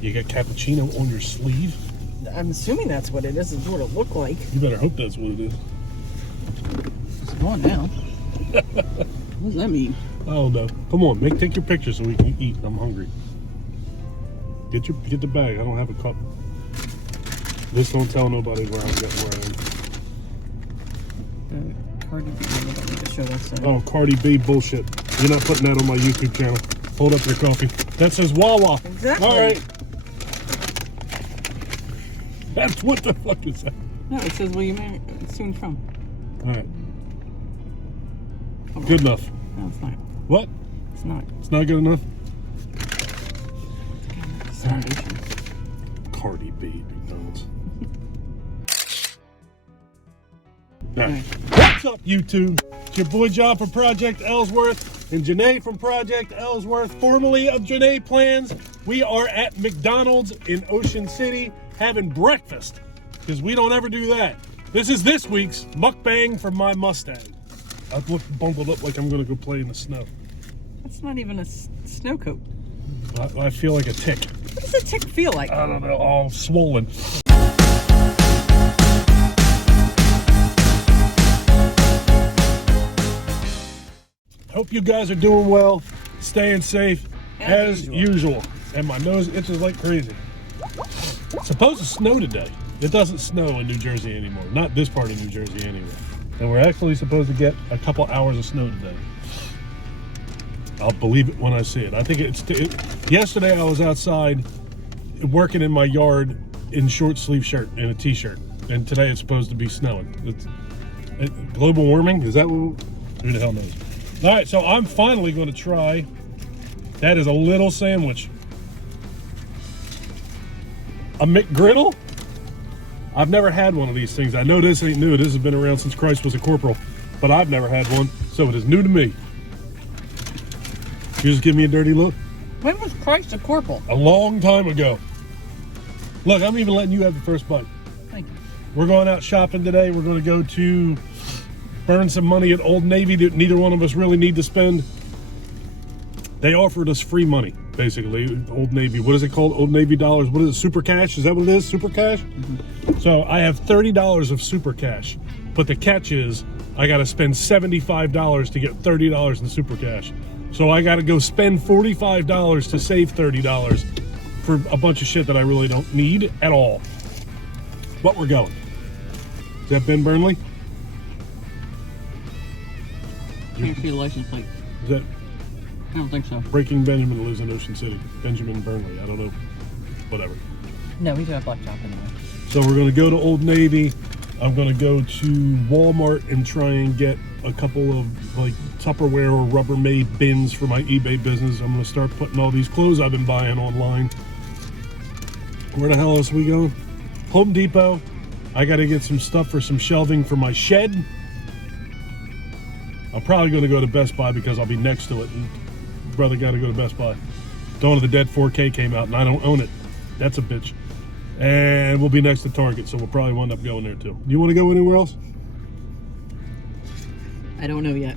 You got cappuccino on your sleeve? I'm assuming that's what it is. It's what it looked like. You better hope that's what it is. It's gone now. What does that mean? I don't know. Come on, take your picture so we can eat. I'm hungry. Get the bag. I don't have a cup. Just don't tell nobody where I'm getting where I am. Cardi B. I don't need to show this. Oh, Cardi B bullshit. You're not putting that on my YouTube channel. Hold up your coffee. That says Wawa. Exactly. All right. That's what the fuck is that? No, it says where you may soon from. All right. Good enough. No, it's not. What? It's not. It's not good enough? Foundation. Cardi B, McDonald's. All right. What's up, YouTube? It's your boy John from Project Ellsworth and Janay from Project Ellsworth, formerly of Janay Plans. We are at McDonald's in Ocean City having breakfast because we don't ever do that. This is this week's mukbang from my Mustang. I look bundled up like I'm going to go play in the snow. That's not even a snow coat. I feel like a tick. What does a tick feel like? I don't know, all swollen. Hope you guys are doing well, staying safe as usual. And my nose itches like crazy. It's supposed to snow today. It doesn't snow in New Jersey anymore. Not this part of New Jersey anyway. And we're actually supposed to get a couple hours of snow today. I'll believe it when I see it. I think yesterday I was outside working in my yard in short sleeve shirt and a t-shirt. And today it's supposed to be snowing. Global warming? Is that what? Who the hell knows? All right, so I'm finally going to try. That is a little sandwich. A McGriddle? I've never had one of these things. I know this ain't new. This has been around since Christ was a corporal. But I've never had one, so it is new to me. You just give me a dirty look? When was Christ a corporal? A long time ago. Look, I'm even letting you have the first bite. Thank you. We're going out shopping today. We're going to go to burn some money at Old Navy that neither one of us really need to spend. They offered us free money, basically. Old Navy, what is it called? Old Navy dollars. What is it? Super cash? Is that what it is? Super cash? Mm-hmm. So I have $30 of super cash. But the catch is I got to spend $75 to get $30 in super cash. So I got to go spend $45 to save $30 for a bunch of shit that I really don't need at all. But we're going. Is that Ben Burnley? Can't see the license plate. Is that? I don't think so. Breaking Benjamin lives in Ocean City. Benjamin Burnley. I don't know. Whatever. No, he's got a black top anyway. So we're going to go to Old Navy. I'm going to go to Walmart and try and get a couple of like Tupperware or Rubbermaid bins for my eBay business. I'm going to start putting all these clothes I've been buying online. Where the hell else are we going? Home Depot. I got to get some stuff for some shelving for my shed. I'm probably going to go to Best Buy because I'll be next to it. And brother got to go to Best Buy. Dawn of the Dead 4K came out and I don't own it. That's a bitch. And we'll be next to Target, so we'll probably wind up going there too. You want to go anywhere else? I don't know yet.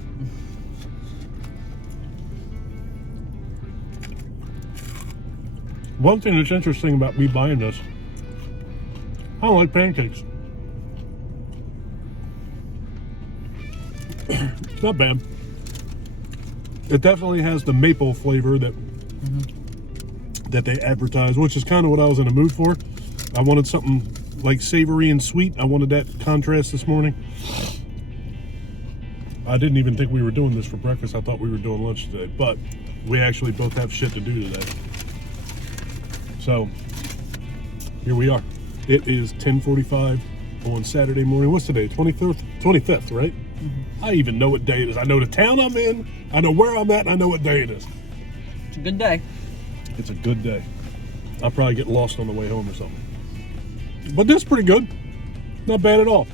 One thing that's interesting about me buying this, I don't like pancakes. It's not bad. It definitely has the maple flavor that that they advertise, which is kind of what I was in the mood for. I wanted something like savory and sweet. I wanted that contrast this morning. I didn't even think we were doing this for breakfast. I thought we were doing lunch today, but we actually both have shit to do today. So here we are. It is 10:45 on Saturday morning. What's today? 25th, right? Mm-hmm. I even know what day it is. I know the town I'm in, I know where I'm at, and I know what day it is. It's a good day. It's a good day. I'll probably get lost on the way home or something. But this is pretty good. Not bad at all.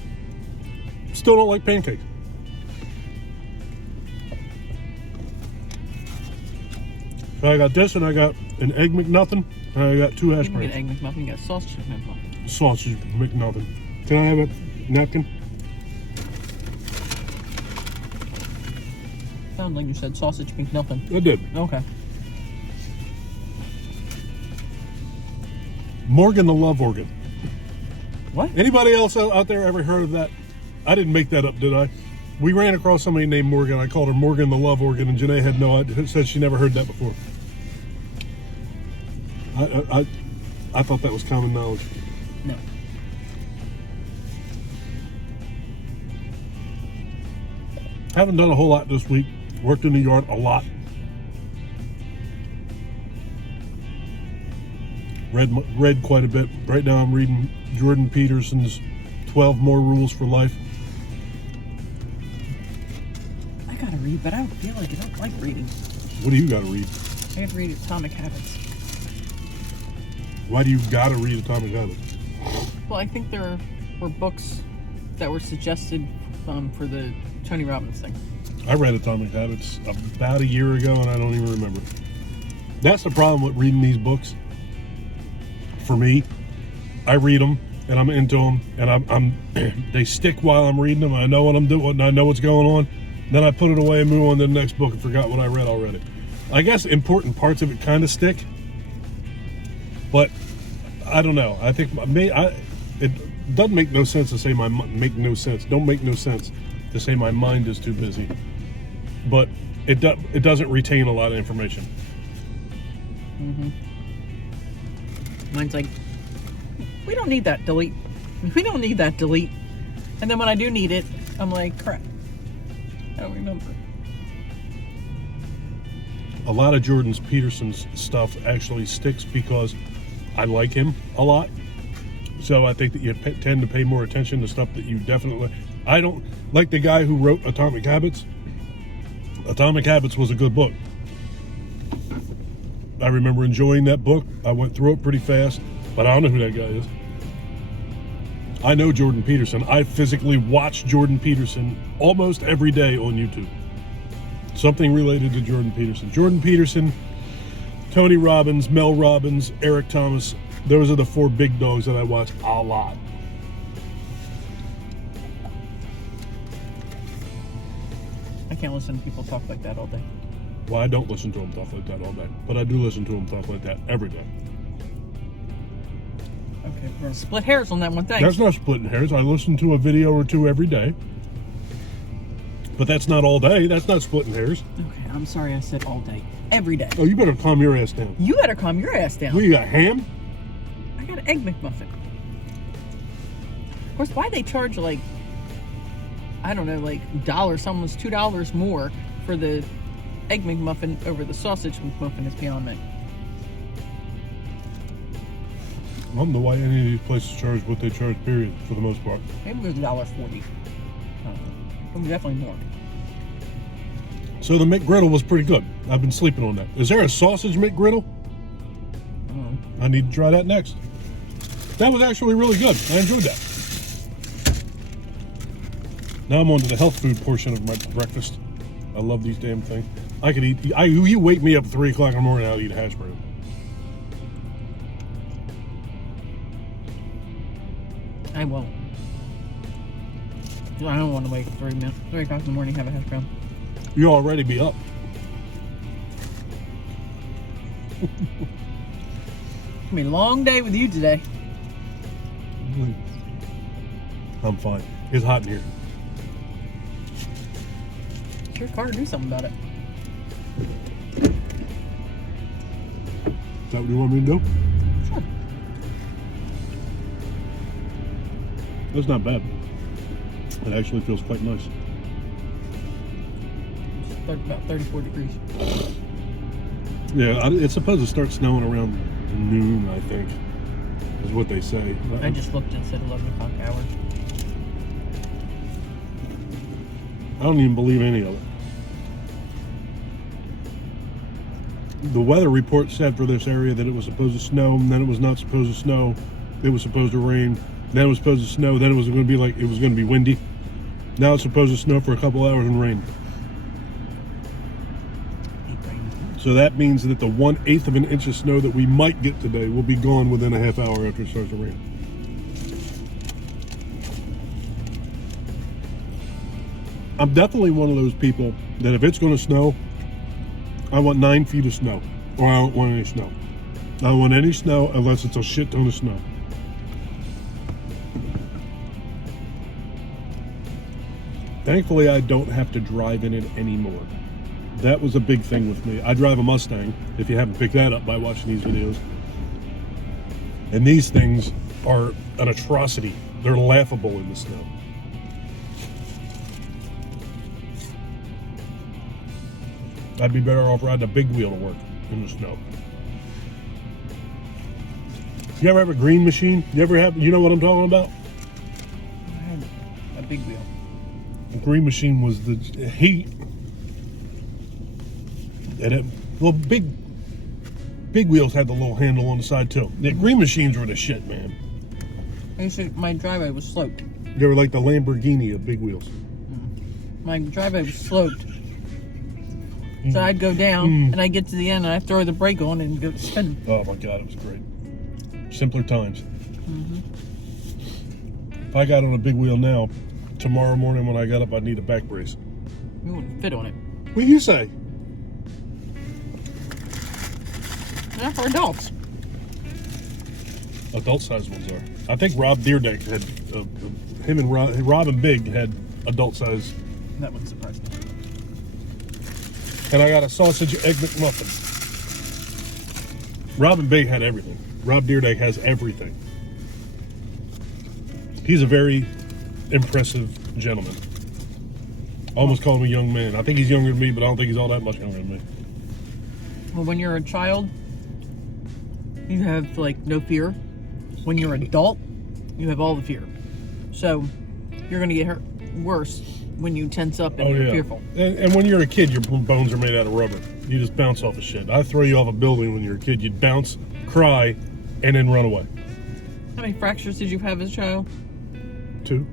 Still don't like pancakes. So I got this and I got an Egg McNuffin and I got 2 hash browns. You can get Egg McMuffin, you got sausage McMuffin. Sausage McNuffin. Can I have a napkin? Sounded like you said sausage McNuffin. I did. Okay. Morgan the Love Organ. What? Anybody else out there ever heard of that? I didn't make that up, did I? We ran across somebody named Morgan. I called her Morgan the Love Organ, and Janay had no idea, said she never heard that before. I thought that was common knowledge. No. Haven't done a whole lot this week. Worked in the yard a lot. Read quite a bit. Right now I'm reading Jordan Peterson's 12 More Rules for Life. I gotta read, but I don't feel like it. I don't like reading. What do you gotta read? I have to read Atomic Habits. Why do you gotta read Atomic Habits? Well, I think there were books that were suggested for the Tony Robbins thing. I read Atomic Habits about a year ago, and I don't even remember. That's the problem with reading these books. For me, I read them and I'm into them, and I'm they stick while I'm reading them. I know what I'm doing. I know what's going on. Then I put it away and move on to the next book and forgot what I read already. I guess important parts of it kind of stick, but I don't know. I think it doesn't make no sense to say Don't make no sense to say my mind is too busy, but it doesn't retain a lot of information. Mm-hmm. Mine's like, we don't need that, delete. We don't need that, delete. And then when I do need it, I'm like, crap, I don't remember. A lot of Jordan Peterson's stuff actually sticks because I like him a lot. So I think that you tend to pay more attention to stuff that you definitely... I don't... Like the guy who wrote Atomic Habits. Atomic Habits was a good book. I remember enjoying that book. I went through it pretty fast, but I don't know who that guy is. I know Jordan Peterson. I physically watch Jordan Peterson almost every day on YouTube. Something related to Jordan Peterson. Jordan Peterson, Tony Robbins, Mel Robbins, Eric Thomas. Those are the 4 big dogs that I watch a lot. I can't listen to people talk like that all day. Well, I don't listen to them talk like that all day, but I do listen to them talk like that every day. Okay, we're gonna split hairs on that one thing. That's not splitting hairs. I listen to a video or 2 every day. But that's not all day. That's not splitting hairs. Okay, I'm sorry I said all day. Every day. Oh, you better calm your ass down. You better calm your ass down. What, you got ham? I got an Egg McMuffin. Of course, why they charge like, I don't know, like almost $2 more for the Egg McMuffin over the Sausage McMuffin is beyond me. I don't know why any of these places charge what they charge, period, for the most part. Maybe it was $1.40. It was definitely more. So the McGriddle was pretty good. I've been sleeping on that. Is there a sausage McGriddle? I need to try that next. That was actually really good. I enjoyed that. Now I'm on to the health food portion of my breakfast. I love these damn things. I could eat. You wake me up at 3 o'clock in the morning, I'll eat a hash brown. I won't. I don't want to wait 3 minutes. 3 o'clock in the morning, have a hash brown. You'll already be up. It's gonna be a long day with you today. I'm fine. It's hot in here. It's your car, do something about it. Is that what you want me to do? Sure. That's not bad. It actually feels quite nice. It's about 34 degrees. Yeah, it's supposed to start snowing around noon, I think, is what they say. I just looked and said 11 o'clock hour. I don't even believe any of it. The weather report said for this area that it was supposed to snow, and then it was not supposed to snow. It was supposed to rain. Then it was supposed to snow. Then it was going to be windy. Now it's supposed to snow for a couple hours and rain. So that means that the 1/8 of an inch of snow that we might get today will be gone within a half hour after it starts to rain. I'm definitely one of those people that if it's going to snow, I want 9 feet of snow, or I don't want any snow. I don't want any snow unless it's a shit ton of snow. Thankfully, I don't have to drive in it anymore. That was a big thing with me. I drive a Mustang, if you haven't picked that up by watching these videos. And these things are an atrocity. They're laughable in the snow. I'd be better off riding a big wheel to work in the snow. You ever have a green machine? You know what I'm talking about? I had a big wheel. The green machine was the heat. And big wheels had the little handle on the side too. The green machines were the shit, man. My driveway was sloped. They were like the Lamborghini of big wheels. My driveway was sloped. So I'd go down and I'd get to the end and I'd throw the brake on and go spin. Oh my God, it was great. Simpler times. If I got on a big wheel now, tomorrow morning when I got up, I'd need a back brace. You wouldn't fit on it. What do you say? Not for adults. Adult sized ones are. I think Rob Deerdeck had, him and Rob and Big had adult size. That wouldn't surprise me. And I got a sausage egg McMuffin. Rob and Big had everything. Rob Deerdeck has everything. He's a very impressive gentleman. Almost call him a young man. I think he's younger than me, but I don't think he's all that much younger than me. Well, when you're a child, you have like no fear. When you're an adult, you have all the fear. So you're gonna get hurt worse when you tense up and you're fearful. And when you're a kid, your bones are made out of rubber. You just bounce off of shit. I throw you off a building when you're a kid. You'd bounce, cry, and then run away. How many fractures did you have as a child? 2.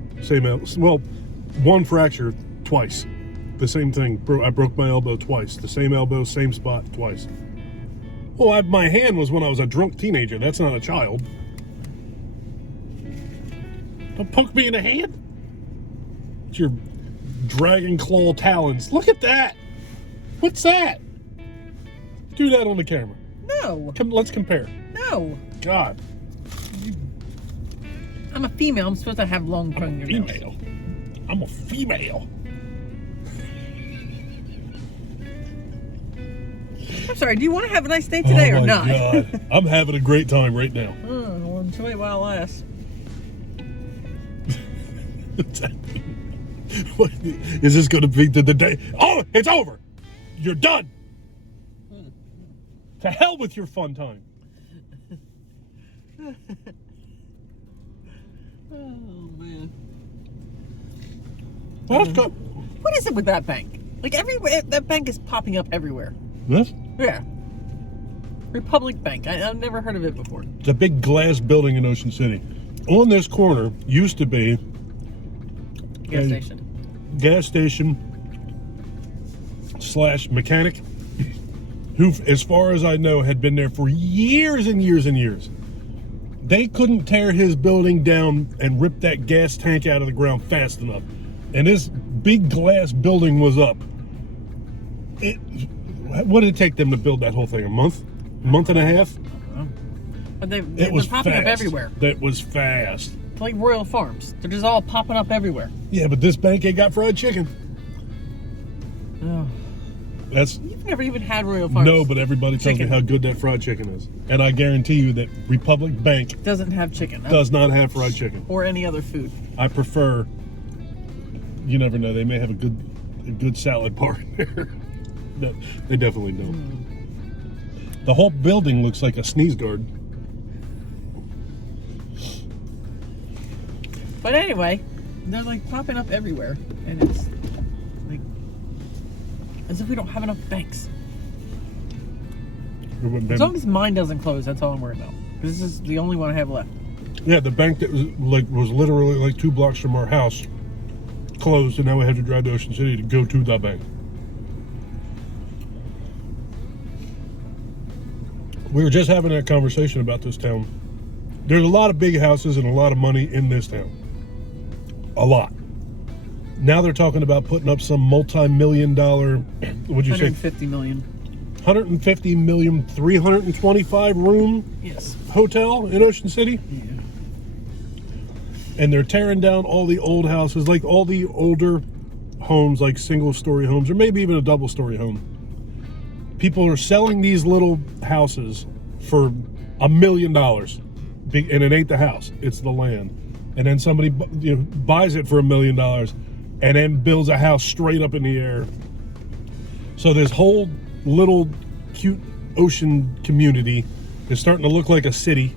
Well, 1 fracture twice. The same thing. I broke my elbow twice. The same elbow, same spot twice. Well, my hand was when I was a drunk teenager. That's not a child. Don't poke me in the hand. It's your dragon claw talons. Look at that. What's that? Do that on the camera. No. Let's compare. No. God. I'm a female. I'm supposed to have long fingernails. I'm a female. I'm sorry. Do you want to have a nice day today or not? Oh my God. I'm having a great time right now. Well, enjoy it while it lasts. What, is this going to be the day? Oh, it's over. You're done. To hell with your fun time. Oh man. What is it with that bank? Like everywhere, that bank is popping up everywhere. This? Yeah. Republic Bank. I've never heard of it before. It's a big glass building in Ocean City. On this corner used to be gas station / mechanic who, as far as I know, had been there for years and years and years. They couldn't tear his building down and rip that gas tank out of the ground fast enough. And this big glass building was up. What did it take them to build that whole thing? A month? A month and a half? But they've been popping up everywhere. That was fast. It's like Royal Farms. They're just all popping up everywhere. Yeah, but this bank ain't got fried chicken. Oh. You've never even had Royal Farms. No, but everybody tells me how good that fried chicken is. And I guarantee you that Republic Bank doesn't have chicken. Does not have fried chicken. Or any other food. I prefer, you never know, they may have a good salad bar in there. No, they definitely don't. The whole building looks like a sneeze guard. But anyway, they're like popping up everywhere. And it's like as if we don't have enough banks. As long as mine doesn't close, that's all I'm worried about. Because this is the only one I have left. Yeah, the bank that was literally like 2 blocks from our house closed, and now we have to drive to Ocean City to go to the bank. We were just having a conversation about this town. There's a lot of big houses and a lot of money in this town. A lot. Now they're talking about putting up some multi-million dollar, what'd you say? $150 million. 150 million, 325 room Yes. hotel in Ocean City. Yeah. And they're tearing down all the old houses, like all the older homes, like single-story homes, or maybe even a double-story home. People are selling these little houses for $1 million, and it ain't the house; it's the land. And then somebody buys it for $1 million, and then builds a house straight up in the air. So this whole little cute ocean community is starting to look like a city.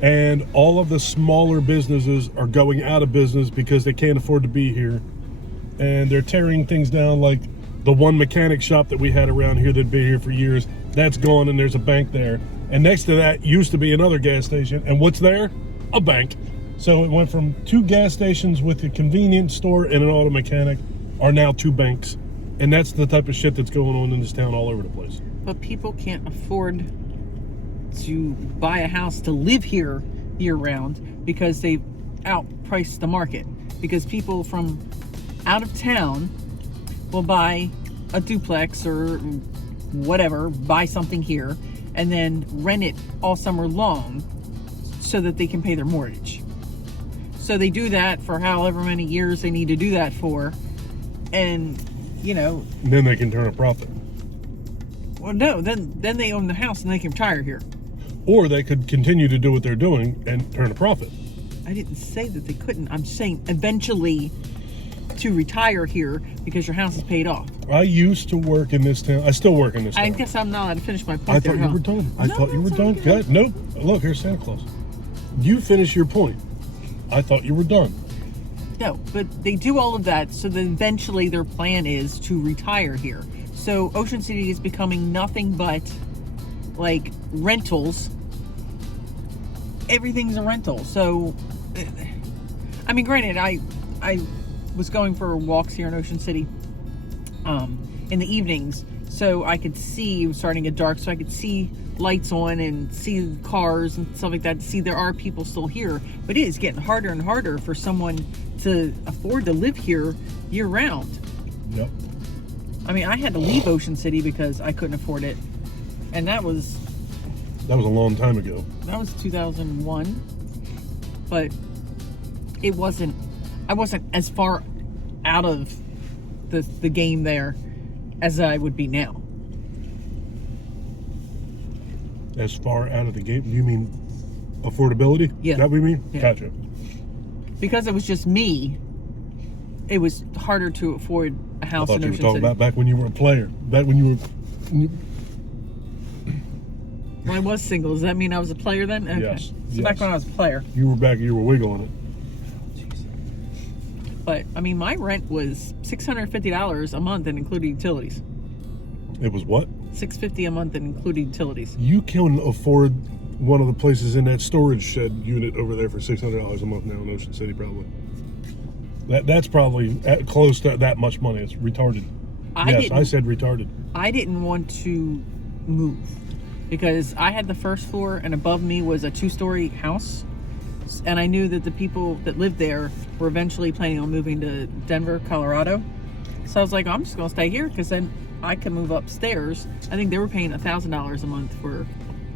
And all of the smaller businesses are going out of business because they can't afford to be here. And they're tearing things down, like the one mechanic shop that we had around here that'd been here for years. That's gone, and there's a bank there. And next to that used to be another gas station. And what's there? A bank. So it went from 2 gas stations with a convenience store and an auto mechanic are now 2 banks. And that's the type of shit that's going on in this town all over the place. But people can't afford to buy a house to live here year round because they've outpriced the market. Because people from out of town will buy a duplex or whatever, buy something here, and then rent it all summer long so that they can pay their mortgage. So they do that for however many years they need to do that for, and And then they can turn a profit. well, no, then they own the house and they can retire here. Or they could continue to do what they're doing and turn a profit. I didn't say that they couldn't. I'm saying eventually to retire here because your house is paid off. I used to work in this town. I still work in this town. I guess I'm not allowed to finish my point. I there, thought you huh? were done. I No, thought you were that's done. okay. Good. Nope. Look, here's Santa Claus. You finish your point. I thought you were done. No, but they do all of that so that eventually their plan is to retire here. So Ocean City is becoming nothing but like rentals. Everything's a rental. So, I mean, granted, I was going for walks here in Ocean City in the evenings, so I could see, it was starting to get dark, so I could see lights on and see cars and stuff like that, to see there are people still here. But it is getting harder and harder for someone to afford to live here year round. Yep. I mean, I had to leave Ocean City because I couldn't afford it, and that was That was a long time ago. 2001, but I wasn't as far out of the game there as I would be now. As far out of the game, you mean affordability? Yeah. Is that what you mean? Yeah. Gotcha. Because it was just me, it was harder to afford a I house thought in you were Ocean talking City. about back when you were a player. Back when you were... When I was single, does that mean I was a player then? Okay. Yes, So yes. back when I was a player. You were wiggling it. But, I mean, my rent was $650 a month and included utilities. It was what? $650 a month and included utilities. You can afford one of the places in that storage shed unit over there for $600 a month now in Ocean City, probably. That's probably close to that much money. It's retarded. I said retarded. I didn't want to move because I had the first floor and above me was a 2-story house, and I knew that the people that lived there were eventually planning on moving to Denver, Colorado. So I was like, I'm just gonna stay here because then I can move upstairs. I think they were paying $1,000 a month for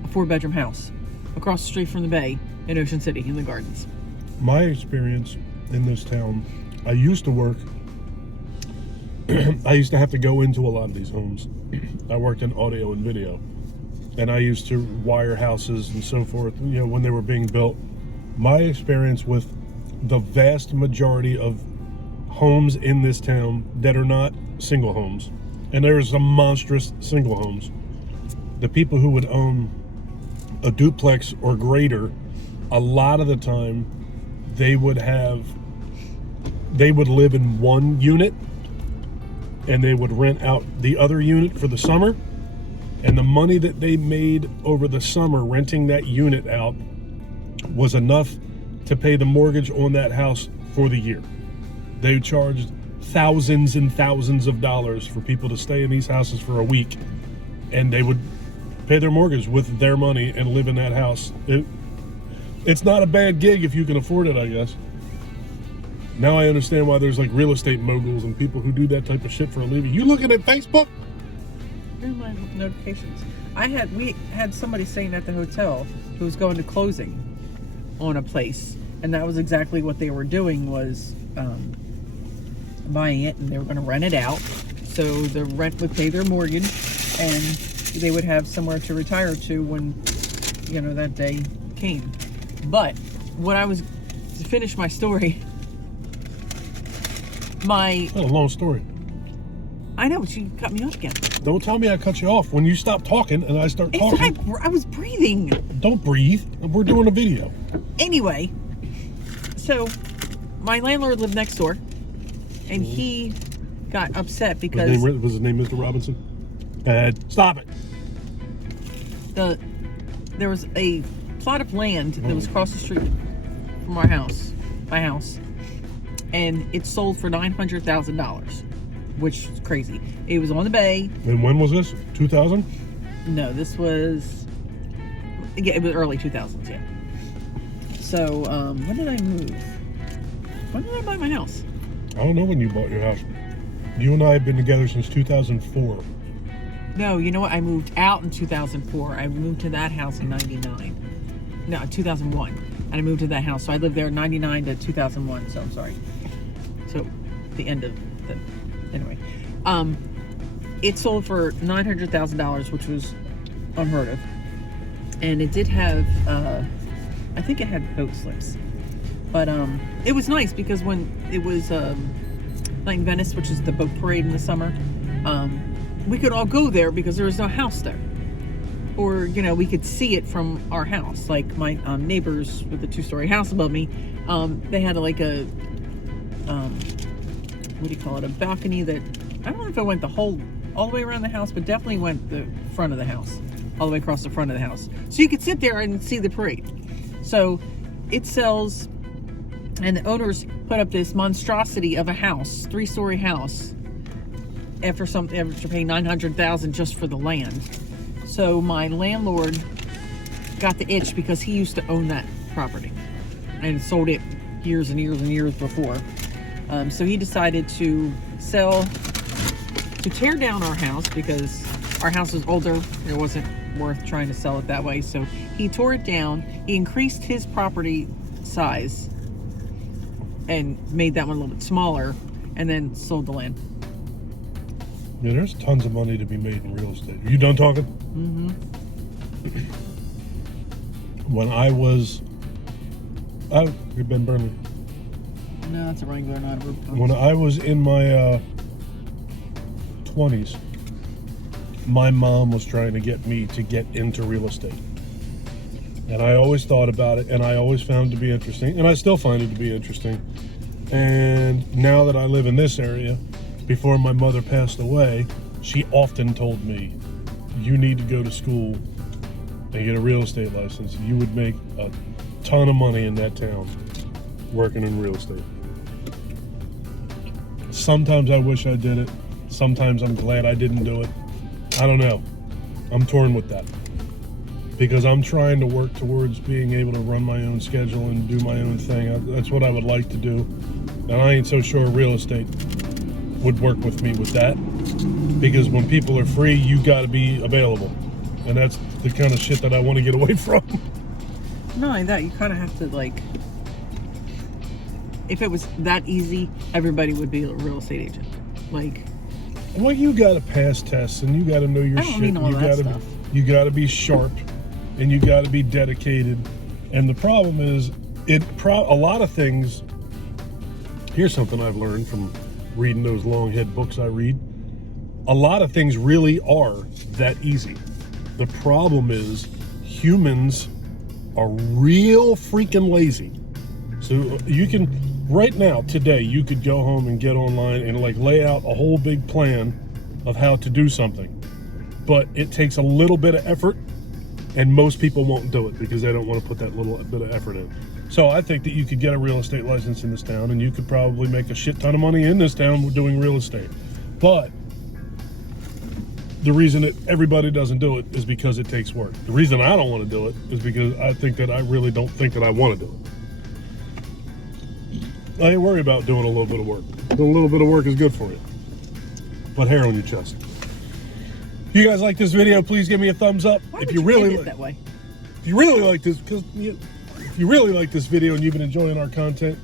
a 4-bedroom house across the street from the bay in Ocean City in the Gardens. My experience in this town, I used to work, I used to have to go into a lot of these homes. I worked in audio and video, and I used to wire houses and so forth, when they were being built. My experience with the vast majority of homes in this town that are not single homes, and there's some monstrous single homes, the people who would own a duplex or greater, a lot of the time they would live in one unit and they would rent out the other unit for the summer, and the money that they made over the summer renting that unit out was enough to pay the mortgage on that house for the year. They charged thousands and thousands of dollars for people to stay in these houses for a week, and they would pay their mortgage with their money and live in that house. It's not a bad gig if you can afford it, I guess. Now I understand why there's like real estate moguls and people who do that type of shit for a living. You looking at Facebook? Here's my notifications. We had somebody staying at the hotel who was going to closing on a place, and that was exactly what they were doing, was buying it, and they were going to rent it out, so the rent would pay their mortgage, and they would have somewhere to retire to when, you know, that day came. But when I was to finish my story, That's a long story. I know, but you cut me off again. Don't tell me I cut you off. When you stop talking and I start talking. I was breathing. Don't breathe. We're doing a video. Anyway, so my landlord lived next door, and he got upset because Was his name Mr. Robinson? Bad. Stop it. There was a plot of land that was across the street from my house, and it sold for $900,000, which is crazy. It was on the bay. And when was this? 2000? No, this was, yeah, it was early 2000s, yeah. So, when did I move? When did I buy my house? I don't know when you bought your house. You and I have been together since 2004. No, you know what? I moved out in 2004. I moved to that house in 99. No, 2001. And I moved to that house. So I lived there 99 to 2001. So I'm sorry. So the end of the... Anyway. It sold for $900,000, which was unheard of. And it did have... I think it had boat slips. But it was nice because when it was Night in Venice, which is the boat parade in the summer, we could all go there because there was no house there. Or, you know, we could see it from our house. Like my neighbors with the 2-story house above me, they had like a, what do you call it? A balcony that, I don't know if it went all the way around the house, but definitely went the front of the house, all the way across the front of the house. So you could sit there and see the parade. So it sells, and the owners put up this monstrosity of a house, 3-story house, after paying $900,000 just for the land. So my landlord got the itch because he used to own that property and sold it years and years and years before. So he decided to tear down our house because our house was older and it wasn't worth trying to sell it that way. So he tore it down. He increased his property size and made that one a little bit smaller, and then sold the land. Yeah, there's tons of money to be made in real estate. Are you done talking? Mm-hmm. When you've been Burnley. No, that's a Wrangler, not a Rubicon. When I was in my 20s, my mom was trying to get me to get into real estate. And I always thought about it, and I always found it to be interesting, and I still find it to be interesting. And now that I live in this area, before my mother passed away, she often told me, you need to go to school and get a real estate license. You would make a ton of money in that town working in real estate. Sometimes I wish I did it. Sometimes I'm glad I didn't do it. I don't know. I'm torn with that. Because I'm trying to work towards being able to run my own schedule and do my own thing. That's what I would like to do. And I ain't so sure real estate would work with me with that. Because when people are free, you got to be available. And that's the kind of shit that I want to get away from. Not only that, you kind of have to, like, if it was that easy, everybody would be a real estate agent. Like, well, you got to pass tests and you got to know your shit. Mean all that stuff. You got to be sharp. And you got to be dedicated. And the problem is, a lot of things. Here's something I've learned from reading those long head books I read. A lot of things really are that easy. The problem is, humans are real freaking lazy. So you can, right now, today, you could go home and get online and like lay out a whole big plan of how to do something. But it takes a little bit of effort. And most people won't do it because they don't want to put that little bit of effort in. So I think that you could get a real estate license in this town and you could probably make a shit ton of money in this town doing real estate. But the reason that everybody doesn't do it is because it takes work. The reason I don't want to do it is because I think that I really don't think that I want to do it. I ain't worried about doing a little bit of work. Doing a little bit of work is good for you. But hair on your chest. If you guys like this video, please give me a thumbs up. Why If would you you really end it like, that way? if you really like this, if you really like this video and you've been enjoying our content,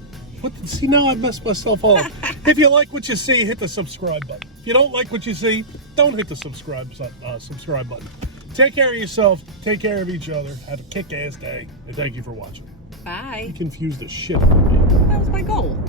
see, now I messed myself up. If you like what you see, hit the subscribe button. If you don't like what you see, don't hit the subscribe button. Take care of yourself. Take care of each other. Have a kick-ass day. And thank you for watching. Bye. You confused the shit out of me. That was my goal.